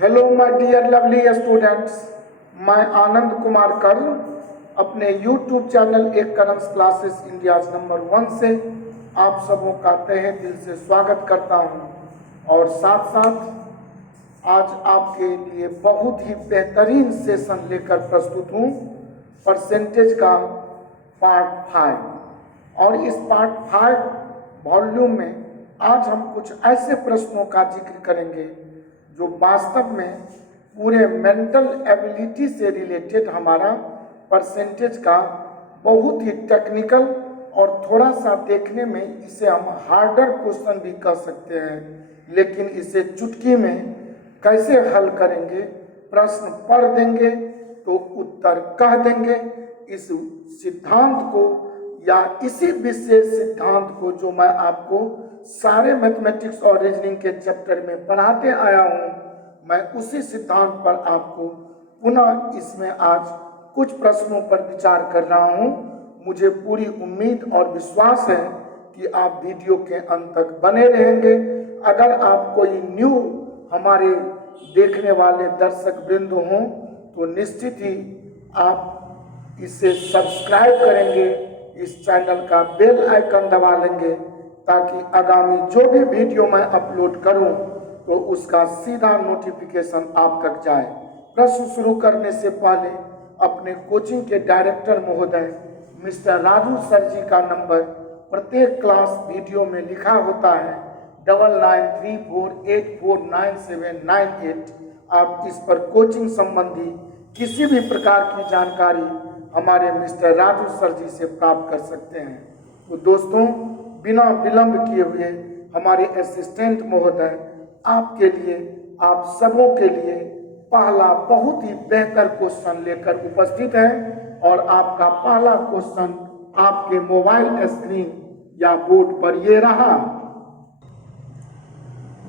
Hello my dear lovely students, मैं आनंद कुमार कर्ल अपने यूट्यूब चैनल एक करम्स क्लासेस इंडिया नंबर 1 से आप सबों का तहे दिल से स्वागत करता हूं। और साथ साथ आज आपके लिए बहुत ही बेहतरीन सेशन लेकर प्रस्तुत हूं, परसेंटेज का पार्ट 5। और इस पार्ट 5 वॉल्यूम में आज हम कुछ ऐसे प्रश्नों का जिक्र करेंगे जो वास्तव में पूरे मेंटल एबिलिटी से रिलेटेड हमारा परसेंटेज का बहुत ही टेक्निकल और थोड़ा सा देखने में इसे हम हार्डर क्वेश्चन भी कह सकते हैं, लेकिन इसे चुटकी में कैसे हल करेंगे, प्रश्न पढ़ देंगे तो उत्तर कह देंगे। इस सिद्धांत को या इसी विशेष सिद्धांत को जो मैं आपको सारे मैथमेटिक्स और रीजनिंग के चैप्टर में पढ़ाते आया हूँ, मैं उसी सिद्धांत पर आपको पुनः इसमें आज कुछ प्रश्नों पर विचार कर रहा हूँ। मुझे पूरी उम्मीद और विश्वास है कि आप वीडियो के अंत तक बने रहेंगे। अगर आप कोई न्यू हमारे देखने वाले दर्शक वृंद हों तो निश्चित ही आप इसे सब्सक्राइब करेंगे, इस चैनल का बेल आइकन दबा लेंगे ताकि आगामी जो भी वीडियो मैं अपलोड करूं तो उसका सीधा नोटिफिकेशन आप तक जाए। प्रश्न शुरू करने से पहले अपने कोचिंग के डायरेक्टर महोदय मिस्टर राजू सर जी का नंबर प्रत्येक क्लास वीडियो में लिखा होता है 9934849798। आप इस पर कोचिंग संबंधी किसी भी प्रकार की जानकारी हमारे मिस्टर राजू सर जी से प्राप्त कर सकते हैं। तो दोस्तों, बिना विलंब किए हुए हमारे असिस्टेंट महोदय आपके लिए, आप सबों के लिए पहला बहुत ही बेहतर क्वेश्चन लेकर उपस्थित है। और आपका पहला क्वेश्चन आपके मोबाइल स्क्रीन या बोर्ड पर ये रहा।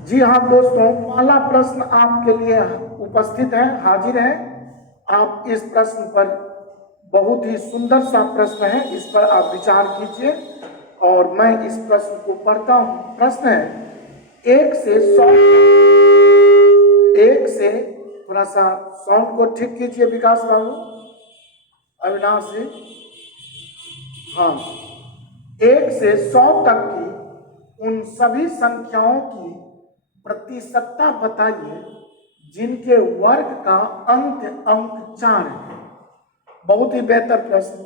जी हाँ दोस्तों, पहला प्रश्न आपके लिए उपस्थित है, हाजिर है। आप इस प्रश्न पर, बहुत ही सुंदर सा प्रश्न है, इस पर आप विचार कीजिए और मैं इस प्रश्न को पढ़ता हूँ। प्रश्न है 1 से 100, 1 से, थोड़ा सा साउंड को ठीक कीजिए विकास बाबू, अविनाश जी। हाँ, 1 से 100 तक की उन सभी संख्याओं की प्रतिशतता बताइए जिनके वर्ग का अंक 4 है। बहुत ही बेहतर प्रश्न।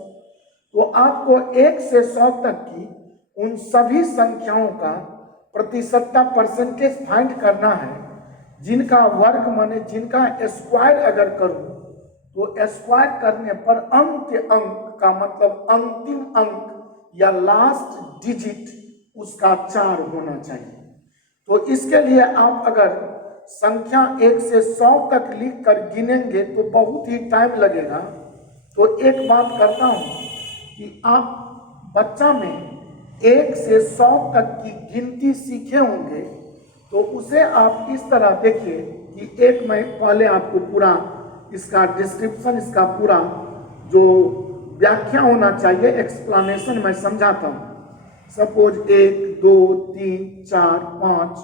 तो आपको 1 से 100 तक की उन सभी संख्याओं का प्रतिशतता परसेंटेज फाइंड करना है जिनका वर्ग माने जिनका स्क्वायर अगर करूं तो स्क्वायर करने पर अंक का मतलब अंतिम अंक या लास्ट डिजिट उसका 4 होना चाहिए। तो इसके लिए आप अगर संख्या 1 से 100 तक लिख कर गिनेंगे तो बहुत ही टाइम लगेगा। तो एक बात करता हूं कि आप बच्चा में 1 से 100 तक की गिनती सीखे होंगे तो उसे आप इस तरह देखिए कि एक मैं पहले आपको पूरा इसका डिस्क्रिप्शन, इसका पूरा जो व्याख्या होना चाहिए, एक्सप्लेनेशन मैं समझाता हूँ। सपोज 1 2 3 4 5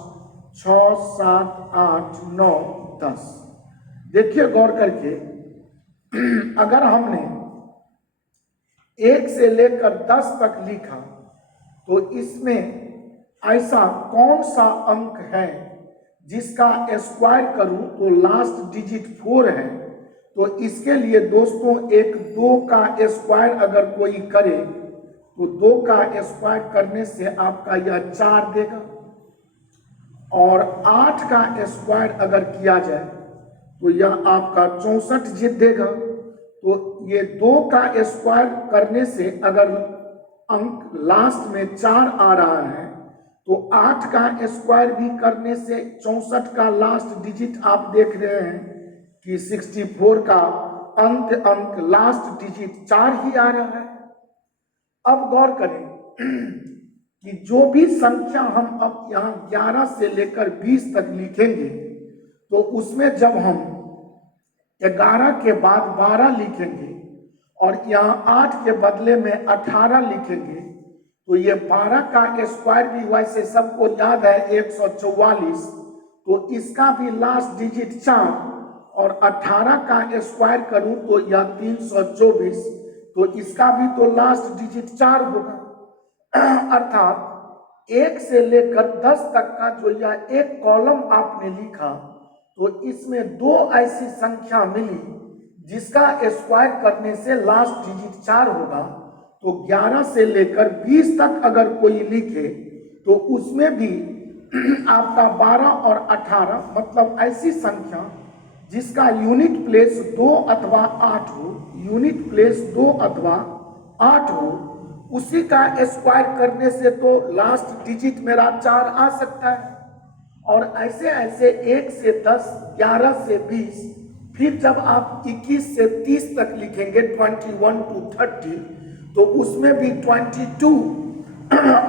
6 7 8 9 10। देखिए गौर करके, अगर हमने 1 से लेकर 10 तक लिखा तो इसमें ऐसा कौन सा अंक है जिसका स्क्वायर करूं तो लास्ट डिजिट 4 है। तो इसके लिए दोस्तों एक 2 का स्क्वायर अगर कोई करे तो 2 का स्क्वायर करने से आपका यह 4 देगा, और 8 का स्क्वायर अगर किया जाए तो यह आपका 64 देगा। तो ये 2 का स्क्वायर करने से अगर अंक लास्ट में 4 आ रहा है तो 8 का स्क्वायर भी करने से 64 का लास्ट डिजिट आप देख रहे हैं कि 64 का अंक लास्ट डिजिट 4 ही आ रहा है। अब गौर करें कि जो भी संख्या हम अब यहाँ 11 से लेकर 20 तक लिखेंगे तो उसमें जब हम 11 के बाद 12 लिखेंगे और यहाँ 8 के बदले में 18 लिखेंगे तो ये 12 का स्क्वायर भी वैसे सबको याद है 144, तो इसका भी लास्ट डिजिट 4 और 18 का स्क्वायर करूं तो यह 324, तो इसका भी तो लास्ट डिजिट 4 होगा। अर्थात 1 से लेकर 10 तक का जो यह एक कॉलम आपने लिखा, तो इसमें दो ऐसी संख्या मिली जिसका स्क्वायर करने से लास्ट डिजिट 4 होगा। तो 11 से लेकर 20 तक अगर कोई लिखे तो उसमें भी आपका 12 और 18 मतलब ऐसी संख्या जिसका यूनिट प्लेस 2 अथवा 8 हो, यूनिट प्लेस 2 अथवा 8 हो, उसी का स्क्वायर करने से तो लास्ट डिजिट मेरा 4 आ सकता है। और ऐसे ऐसे 1 से 10, 11 से 20, फिर जब आप 21 से 30 तक लिखेंगे 21 to 30, तो उसमें भी 22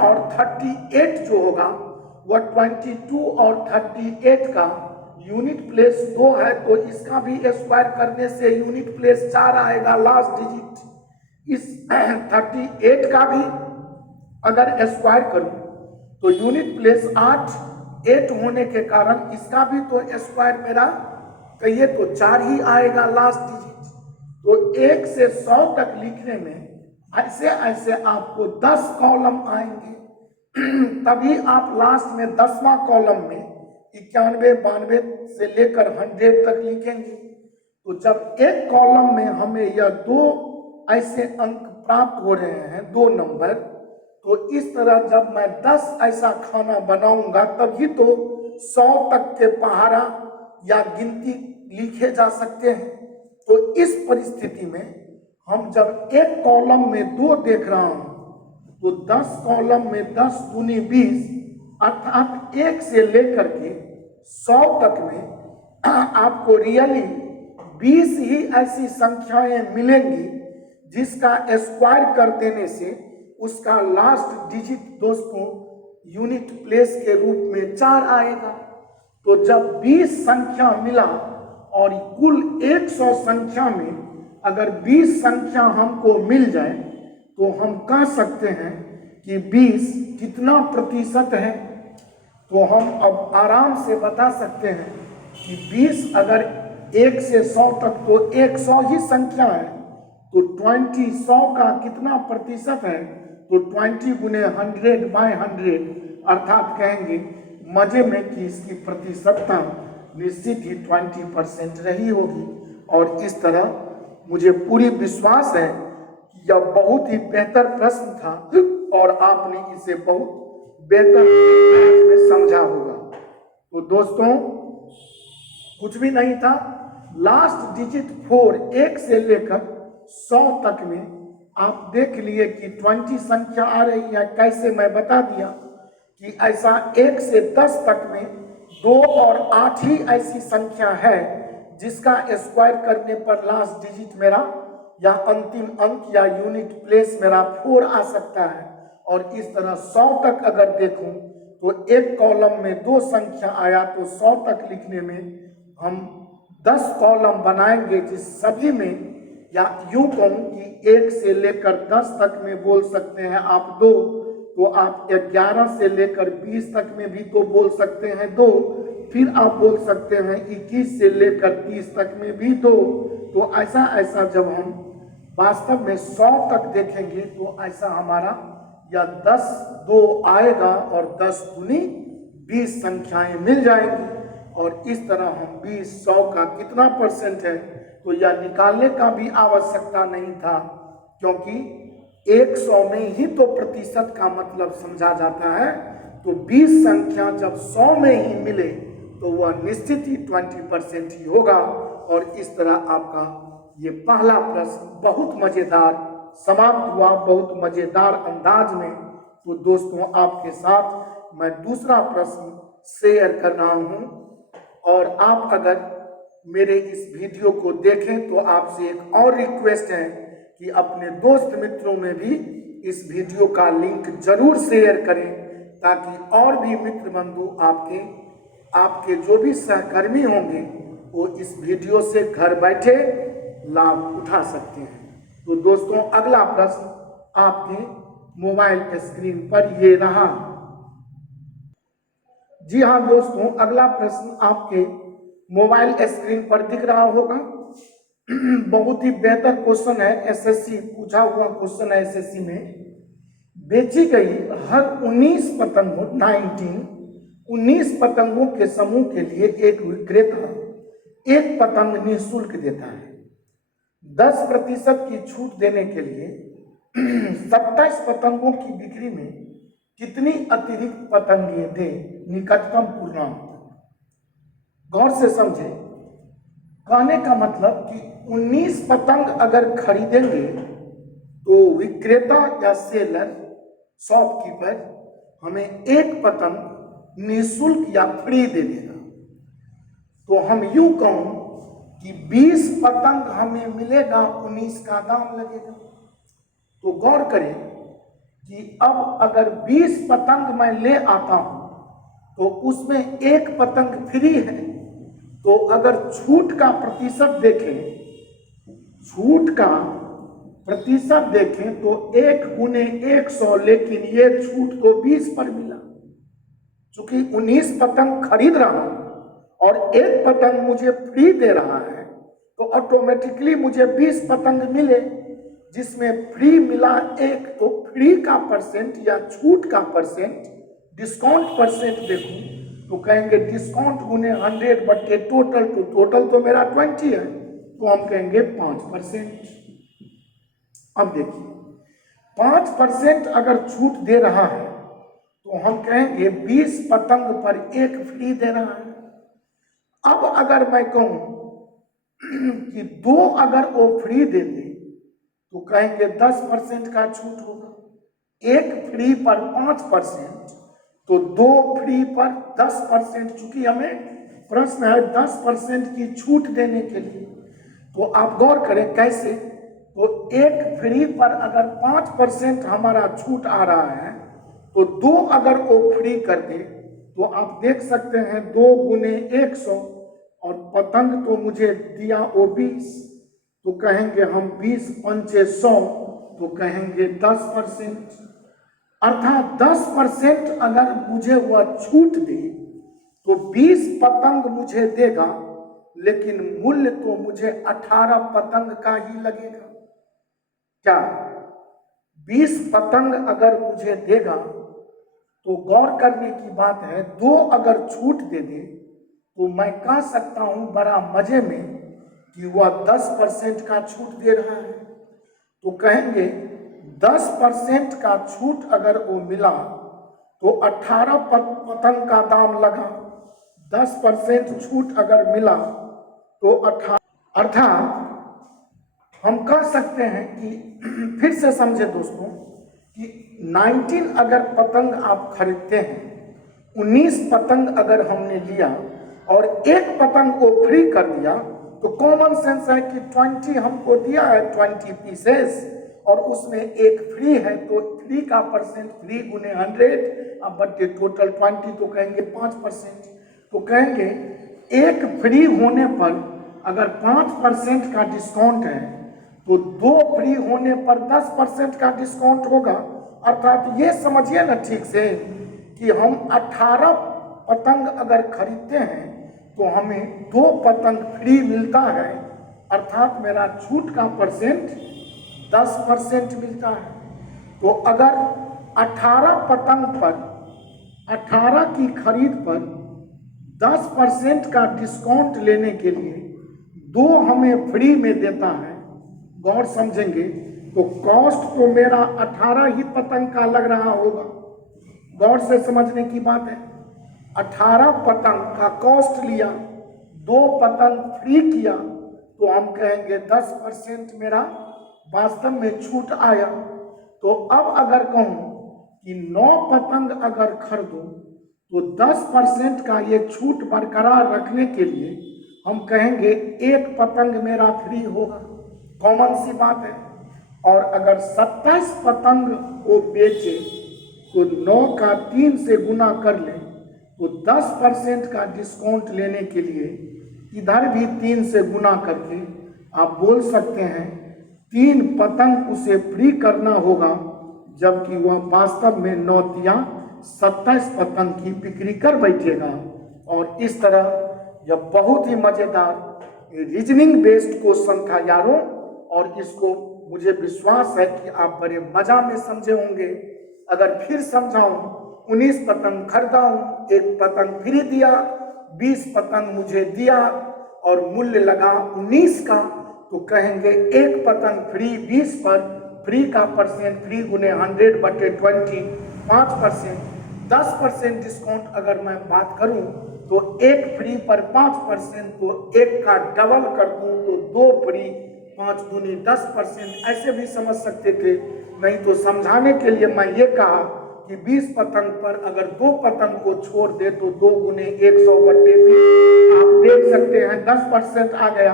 और 38 जो होगा वह 22 और 38 का यूनिट प्लेस 2 है, तो इसका भी स्क्वायर करने से यूनिट प्लेस 4 आएगा लास्ट डिजिट। इस 38 का भी अगर स्क्वायर करूं तो यूनिट प्लेस 8 होने के कारण इसका भी तो स्क्वायर मेरा कहिए तो 4 ही आएगा लास्ट डिजिट। तो 1 से 100 तक लिखने में ऐसे ऐसे आपको 10 कॉलम आएंगे, तभी आप लास्ट में 10वां कॉलम में 91, 92 से लेकर 100 तक लिखेंगे। तो जब एक कॉलम में हमें यह 2 ऐसे अंक प्राप्त हो रहे हैं, 2 नंबर, तो इस तरह जब मैं 10 ऐसा खाना बनाऊंगा तभी तो 100 तक के पहाड़ा या गिनती लिखे जा सकते हैं। तो इस परिस्थिति में हम जब एक कॉलम में 2 देख रहा हूं तो 10 कॉलम में 10 दूनी 20, अर्थात 1 से लेकर के 100 तक में आपको रियली 20 ही ऐसी संख्याएं मिलेंगी जिसका स्क्वायर कर देने से उसका लास्ट डिजिट दोस्तों यूनिट प्लेस के रूप में 4 आएगा। तो जब 20 संख्या मिला और कुल 100 संख्या में अगर 20 संख्या हमको मिल जाए तो हम कह सकते हैं कि 20 कितना प्रतिशत है। तो हम अब आराम से बता सकते हैं कि 20 अगर 1 से 100 तक तो 100 ही संख्या है, तो 20 100 का कितना प्रतिशत है, तो 20 गुने 100/100, अर्थात कहेंगे मजे में कि इसकी प्रतिशतता निश्चित ही 20% रही होगी। और इस तरह मुझे पूरी विश्वास है कि यह बहुत ही बेहतर प्रश्न था और आपने इसे बहुत बेहतर में समझा होगा। तो दोस्तों कुछ भी नहीं था, लास्ट डिजिट 4 1 से लेकर 100 तक में आप देख लिए कि 20 संख्या आ रही है। कैसे, मैं बता दिया कि ऐसा 1 से 10 तक में 2 और 8 ही ऐसी संख्या है जिसका स्क्वायर करने पर लास्ट डिजिट मेरा या अंतिम अंक या यूनिट प्लेस मेरा 4 आ सकता है। और इस तरह 100 तक अगर देखूं तो एक कॉलम में 2 संख्या आया, तो 100 तक लिखने में हम 10 कॉलम बनाएंगे जिस सभी में, या यूं कहूं कि 1 से लेकर 10 तक में बोल सकते हैं आप 2, तो आप 11 से लेकर 20 तक में भी तो बोल सकते हैं 2, फिर आप बोल सकते हैं 21 से लेकर 30 तक में भी 2। तो ऐसा ऐसा जब हम वास्तव में 100 तक देखेंगे तो ऐसा हमारा या 10 2 आएगा और 10 दूनी 20 संख्याएं मिल जाएंगी। और इस तरह हम 20 100 का कितना परसेंट है तो यह निकालने का भी आवश्यकता नहीं था, क्योंकि 100 में ही तो प्रतिशत का मतलब समझा जाता है। तो 20 संख्या जब 100 में ही मिले तो वह निश्चित ही 20% ही होगा। और इस तरह आपका ये पहला प्रश्न बहुत मजेदार समाप्त हुआ, बहुत मजेदार अंदाज में। तो दोस्तों आपके साथ मैं दूसरा प्रश्न शेयर कर रहा हूं, और आप अगर मेरे इस वीडियो को देखें तो आपसे एक और रिक्वेस्ट है कि अपने दोस्त मित्रों में भी इस वीडियो का लिंक जरूर शेयर करें, ताकि और भी मित्र बंधु आपके जो भी सहकर्मी होंगे वो इस वीडियो से घर बैठे लाभ उठा सकते हैं। तो दोस्तों अगला प्रश्न आपके मोबाइल स्क्रीन पर ये रहा। जी हाँ दोस्तों, अगला प्रश्न आपके मोबाइल स्क्रीन पर दिख रहा होगा। बहुत ही बेहतर क्वेश्चन है, एसएससी पूछा हुआ क्वेश्चन है। एसएससी में बेची गई हर 19 पतंगों 19 पतंगों के समूह के लिए एक विक्रेता एक पतंग निःशुल्क देता है। 10% की छूट देने के लिए 27 पतंगों की बिक्री में कितनी अतिरिक्त पतंगें दे? निकटतम पूर्णांक। गौर से समझे, कहने का मतलब कि 19 पतंग अगर खरीदेंगे तो विक्रेता या सेलर शॉपकीपर हमें एक पतंग निःशुल्क या फ्री दे देगा। तो हम यूं कहूं कि 20 पतंग हमें मिलेगा, 19 का दाम लगेगा। तो गौर करें कि अब अगर 20 पतंग मैं ले आता हूं तो उसमें एक पतंग फ्री है। तो अगर छूट का प्रतिशत देखें तो 1 गुने 100, लेकिन ये छूट तो 20 पर मिला। चूंकि 19 पतंग खरीद रहा हूं और एक पतंग मुझे फ्री दे रहा है तो ऑटोमेटिकली मुझे 20 पतंग मिले, जिसमें फ्री मिला एक। तो फ्री का परसेंट या छूट का परसेंट, डिस्काउंट परसेंट देखूं तो कहेंगे डिस्काउंट गुने 100 बटे टोटल। तो टोटल तो मेरा 20 है, तो हम कहेंगे 5%। अब देखिए, 5% अगर छूट दे रहा है तो हम कहेंगे 20 पतंग पर एक फ्री दे रहा है। अब अगर मैं कहूं कि 2 अगर वो फ्री दे दे तो कहेंगे 10% का छूट होगा। एक फ्री पर 5%, तो 2 फ्री पर 10%। चूंकि हमें प्रश्न है 10% की छूट देने के लिए, तो आप गौर करें कैसे। तो एक फ्री पर अगर 5% हमारा छूट आ रहा है तो 2 अगर वो फ्री कर दे तो आप देख सकते हैं 2 गुने 100, और पतंग तो मुझे दिया वो 20, तो कहेंगे हम 20 पंचे 100, तो कहेंगे 10%। अर्थात 10% अगर मुझे वह छूट दे तो 20 पतंग मुझे देगा, लेकिन मूल्य तो मुझे 18 पतंग का ही लगेगा। क्या 20 पतंग अगर मुझे देगा तो गौर करने की बात है, 2 अगर छूट दे दे तो मैं कह सकता हूं बड़ा मजे में कि वह 10% का छूट दे रहा है। तो कहेंगे 10% का छूट अगर वो मिला तो 18 पतंग का दाम लगा। 10% छूट अगर मिला तो 18, अर्थात हम कह सकते हैं कि फिर से समझे दोस्तों कि 19 अगर पतंग आप खरीदते हैं, 19 पतंग अगर हमने लिया और एक पतंग को फ्री कर दिया, तो कॉमन सेंस है कि 20 हमको दिया है 20 पीसेस और उसमें एक फ्री है, तो फ्री का परसेंट फ्री गुने 100 अब बटे टोटल 20, तो कहेंगे 5%। तो कहेंगे एक फ्री होने पर अगर 5% का डिस्काउंट है तो 2 फ्री होने पर 10% का डिस्काउंट होगा। अर्थात ये समझिए ना ठीक से कि हम 18 पतंग अगर खरीदते हैं तो हमें 2 पतंग फ्री मिलता है, अर्थात मेरा छूट का परसेंट 10% मिलता है। तो अगर 18 पतंग पर 18 की खरीद पर 10% का डिस्काउंट लेने के लिए 2 हमें फ्री में देता है, गौर समझेंगे तो कॉस्ट तो मेरा 18 ही पतंग का लग रहा होगा। गौर से समझने की बात है, 18 पतंग का कॉस्ट लिया, 2 पतंग फ्री किया, तो हम कहेंगे 10% मेरा वास्तव में छूट आया। तो अब अगर कहूं कि 9 पतंग अगर खरीदूं तो 10% का ये छूट बरकरार रखने के लिए हम कहेंगे 1 पतंग मेरा फ्री होगा, कॉमन सी बात है। और अगर 27 पतंग को बेचे तो 9 का 3 से गुना कर लें तो 10% का डिस्काउंट लेने के लिए इधर भी 3 से गुना करके आप बोल सकते हैं 3 पतंग उसे फ्री करना होगा, जबकि वह वास्तव में 9 तिया 27 पतंग की बिक्री कर बैठेगा। और इस तरह यह बहुत ही मजेदार रीजनिंग बेस्ड क्वेश्चन था यारों, और इसको मुझे विश्वास है कि आप बड़े मजा में समझे होंगे। अगर फिर समझाऊं, 19 पतंग खरीदा हूं, 1 पतंग फ्री दिया, 20 पतंग मुझे दिया और मूल्य लगा 19 का, तो कहेंगे 1 पतंग फ्री 20 पर, फ्री का परसेंट फ्री गुने 100/20 5%, 10% डिस्काउंट अगर मैं बात करूं तो 1 फ्री पर 5%, तो 1 का डबल कर दूं तो 2 फ्री 5 दूनी 10%, ऐसे भी समझ सकते थे। नहीं तो समझाने के लिए मैं ये कहा कि 20 पतंग पर अगर 2 पतंग को छोड़ दे तो 2 गुने 100/20 आप देख सकते हैं 10% आ गया,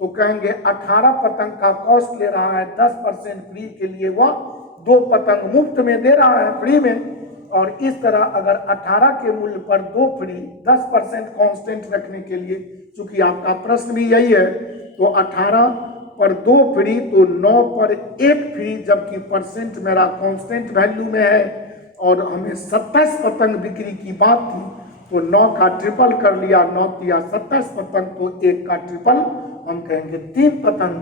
तो कहेंगे 18 पतंग का कॉस्ट ले रहा है, 10% फ्री के लिए वह 2 पतंग मुफ्त में दे रहा है, फ्री में। और इस तरह अगर 18 के मूल्य पर 2 फ्री, 10% कांस्टेंट रखने के लिए, चूंकि आपका प्रश्न भी यही है, तो 18 पर 2 फ्री तो 9 पर 1 फ्री, जबकि परसेंट मेरा कांस्टेंट वैल्यू में है और हमें 27 पतंग बिक्री की बात थी, तो 9 का ट्रिपल कर लिया, 9 तिया 27 पतंग, तो 1 का ट्रिपल, हम कहेंगे 3 पतंग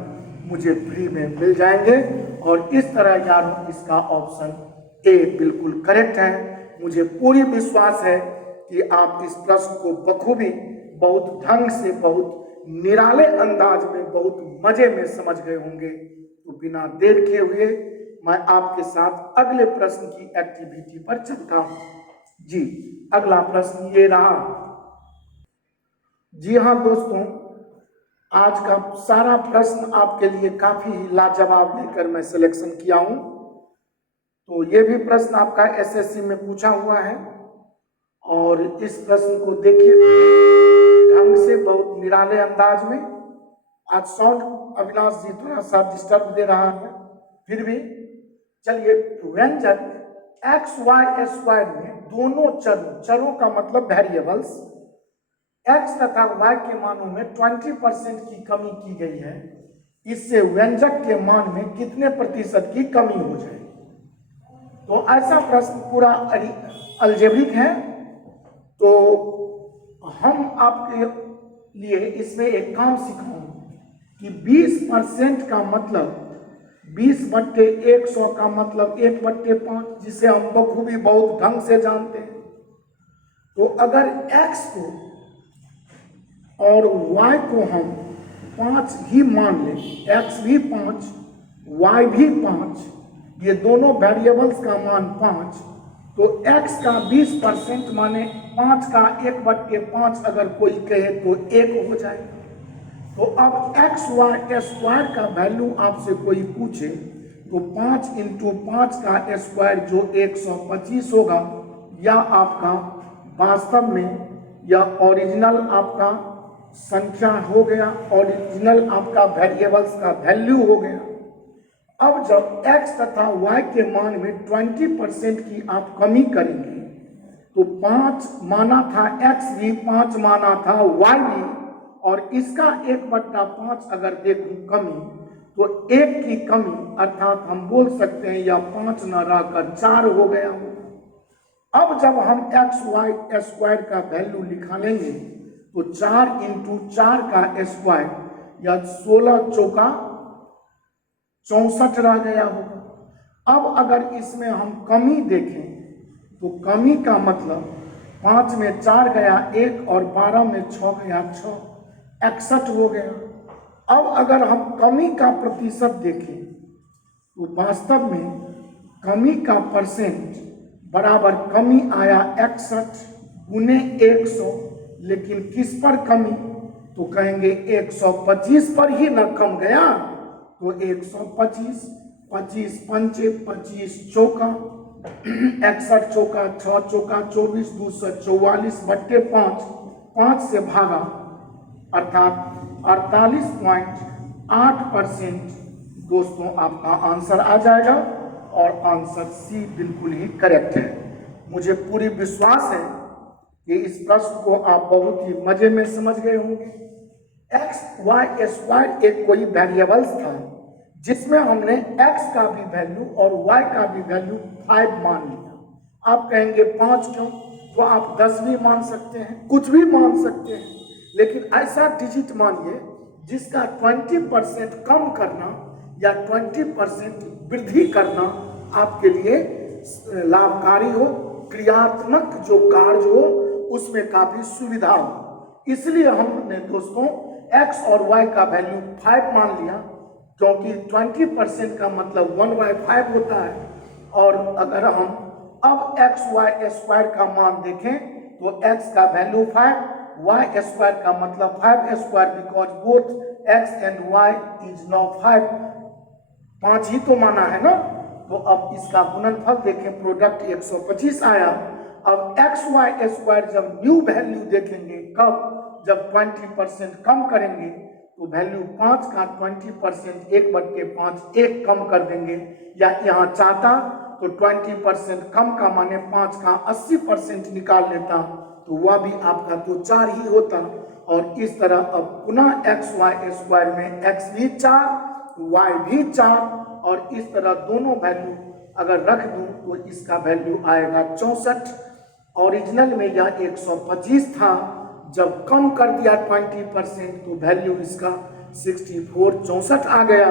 मुझे फ्री में मिल जाएंगे। और इस तरह यारों इसका ऑप्शन ए बिल्कुल करेक्ट है। मुझे पूरी विश्वास है कि आप इस प्रश्न को बखूबी, बहुत ढंग से, बहुत निराले अंदाज में, बहुत मजे में समझ गए होंगे। तो बिना देर किए हुए मैं आपके साथ अगले प्रश्न की एक्टिविटी पर चलता हूं। जी, अगला प्रश्न ये रहा। जी हाँ दोस्तों, आज का सारा प्रश्न आपके लिए काफी लाजवाब लेकर मैं सिलेक्शन किया हूं। तो ये भी प्रश्न आपका एसएससी में पूछा हुआ है, और इस प्रश्न को देखिए ढंग से, बहुत निराले अंदाज में। आज साउंड अविनाश जी थोड़ा सा डिस्टर्ब दे रहा है, फिर भी चलिए। व्यंजक एक्स वाई स्क्वायर में दोनों चरों का मतलब वेरिएबल्स x तथा y के मानों में 20% की कमी की गई है। इससे व्यंजक के मान में कितने प्रतिशत की कमी हो जाए? तो ऐसा प्रश्न पूरा अलजेब्रिक है। तो हम आपके लिए इसमें एक काम सिखाऊंगा कि 20% का मतलब 20/100 का मतलब 1/5, जिसे हम बखूबी बहुत ढंग से जानते हैं। तो अगर x को और y को हम 5 ही मान लें, x भी 5 y भी 5, ये दोनों वेरिएबल्स का मान 5, तो x का 20% माने 5 का 1/5 अगर कोई कहे तो 1 हो जाए। तो अब एक्स वाई स्क्वायर का वैल्यू आपसे कोई पूछे तो 5 × 5 का स्क्वायर जो 125 होगा, या आपका वास्तव में या ओरिजिनल आपका संख्या हो गया, ओरिजिनल आपका वेरिएबल्स का वैल्यू हो गया। अब जब x तथा y के मान में 20% की आप कमी करेंगे, तो 5 माना था x भी, 5 माना था y भी, और इसका 1/5 अगर देखूं कमी, तो 1 की कमी, अर्थात हम बोल सकते हैं या 5 न रहकर 4 हो गया हो। अब जब हम एक्स वाई स्क्वायर का वैल्यू निकालेंगे तो 4 × 4 का स्क्वायर या 16 चौका 64 रह गया होगा। अब अगर इसमें हम कमी देखें तो कमी का मतलब 5 में 4 गया 1 और 12 में 6 गया 6, 61 हो गया। अब अगर हम कमी का प्रतिशत देखें तो वास्तव में कमी का परसेंट बराबर कमी आया 61 गुने 100, लेकिन किस पर कमी? तो कहेंगे 125 पर ही न कम गया, तो 125, 25 पंचे 25 चौका 61 चौका 6 चौका 24, 244/5, 5 से भागा, अर्थात 48.8% दोस्तों आपका आंसर आ जाएगा, और आंसर सी बिल्कुल ही करेक्ट है। मुझे पूरी विश्वास है कि इस प्रश्न को आप बहुत ही मजे में समझ गए होंगे। एक्स वाई स्क्वायर एक कोई वेरिएबल्स था जिसमें हमने x का भी वैल्यू और y का भी वैल्यू 5 मान लिया, आप कहेंगे 5 क्यों? तो आप 10 भी मान सकते हैं, कुछ भी मान सकते हैं, लेकिन ऐसा डिजिट मानिए जिसका 20% कम करना या 20% वृद्धि करना आपके लिए लाभकारी हो, क्रियात्मक जो कार्य हो उसमें काफी सुविधा हो। इसलिए हमने दोस्तों x और y का वैल्यू 5 मान लिया, क्योंकि 20% का मतलब 1/5 होता है। और अगर हम अब xy² का मान देखें तो x का वैल्यू 5, y² का मतलब 5² because both x and y is now 5, 5 ही तो माना है ना। तो अब इसका गुणनफल देखें, प्रोडक्ट 125 आया। अब xy² जब न्यू वैल्यू देखेंगे, कब? जब 20% कम करेंगे तो वैल्यू 5 का 20% 1/5 1 कम कर देंगे, या यहाँ चाहता तो 20% कम का माने 5 का 80% निकाल लेता, तो वह भी आपका तो 4 ही होता। और इस तरह अब पुनः xy² में x भी 4 y भी 4, और इस तरह दोनों वैल्यू अगर रख दूं तो इसका वैल्यू आएगा 64। ओरिजिनल में यह 125 था, जब कम कर दिया 20% तो वैल्यू इसका 64 64 आ गया।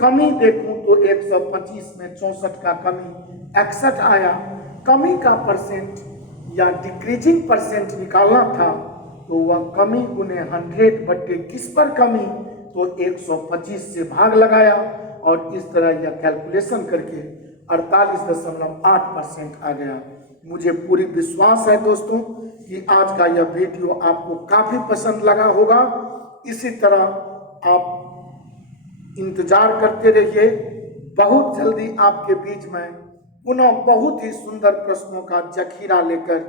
कमी देखूं तो 125 में 64 का कमी 61 आया। कमी का परसेंट या डिक्रीजिंग परसेंट निकालना था, तो वह कमी गुने 100 बट्टे किस पर कमी, तो 125 से भाग लगाया, और इस तरह यह कैलकुलेशन करके 48.8% आ गया। मुझे पूरी विश्वास है दोस्तों कि आज का यह वीडियो आपको काफी पसंद लगा होगा। इसी तरह आप इंतजार करते रहिए, बहुत जल्दी आपके बीच में पुनः बहुत ही सुंदर प्रश्नों का जखीरा लेकर।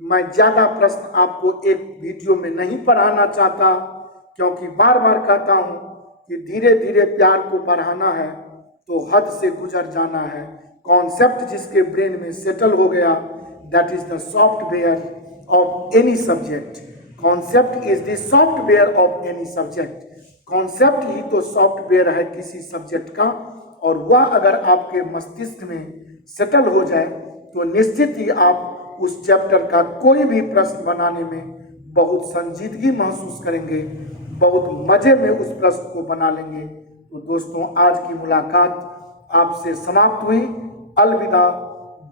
मैं ज्यादा प्रश्न आपको एक वीडियो में नहीं पढ़ाना चाहता, क्योंकि बार बार कहता हूं कि धीरे धीरे प्यार को बढ़ाना है तो हद से गुजर जाना है। कॉन्सेप्ट जिसके ब्रेन में सेटल हो गया, that is the software of any subject. Concept is the software of any subject. Concept ही तो सॉफ्टवेयर है किसी सब्जेक्ट का, और वह अगर आपके मस्तिष्क में सेटल हो जाए तो निश्चित ही आप उस चैप्टर का कोई भी प्रश्न बनाने में बहुत संजीदगी महसूस करेंगे, बहुत मजे में उस प्रश्न को बना लेंगे। तो दोस्तों, आज की मुलाकात आपसे समाप्त हुई। अलविदा,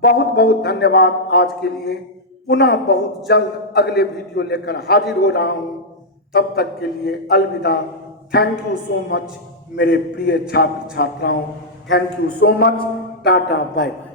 बहुत बहुत धन्यवाद आज के लिए। पुनः बहुत जल्द अगले वीडियो लेकर हाजिर हो रहा हूँ। तब तक के लिए अलविदा। थैंक यू सो मच मेरे प्रिय छात्र छात्राओं, thank you so much. Tata, bye bye.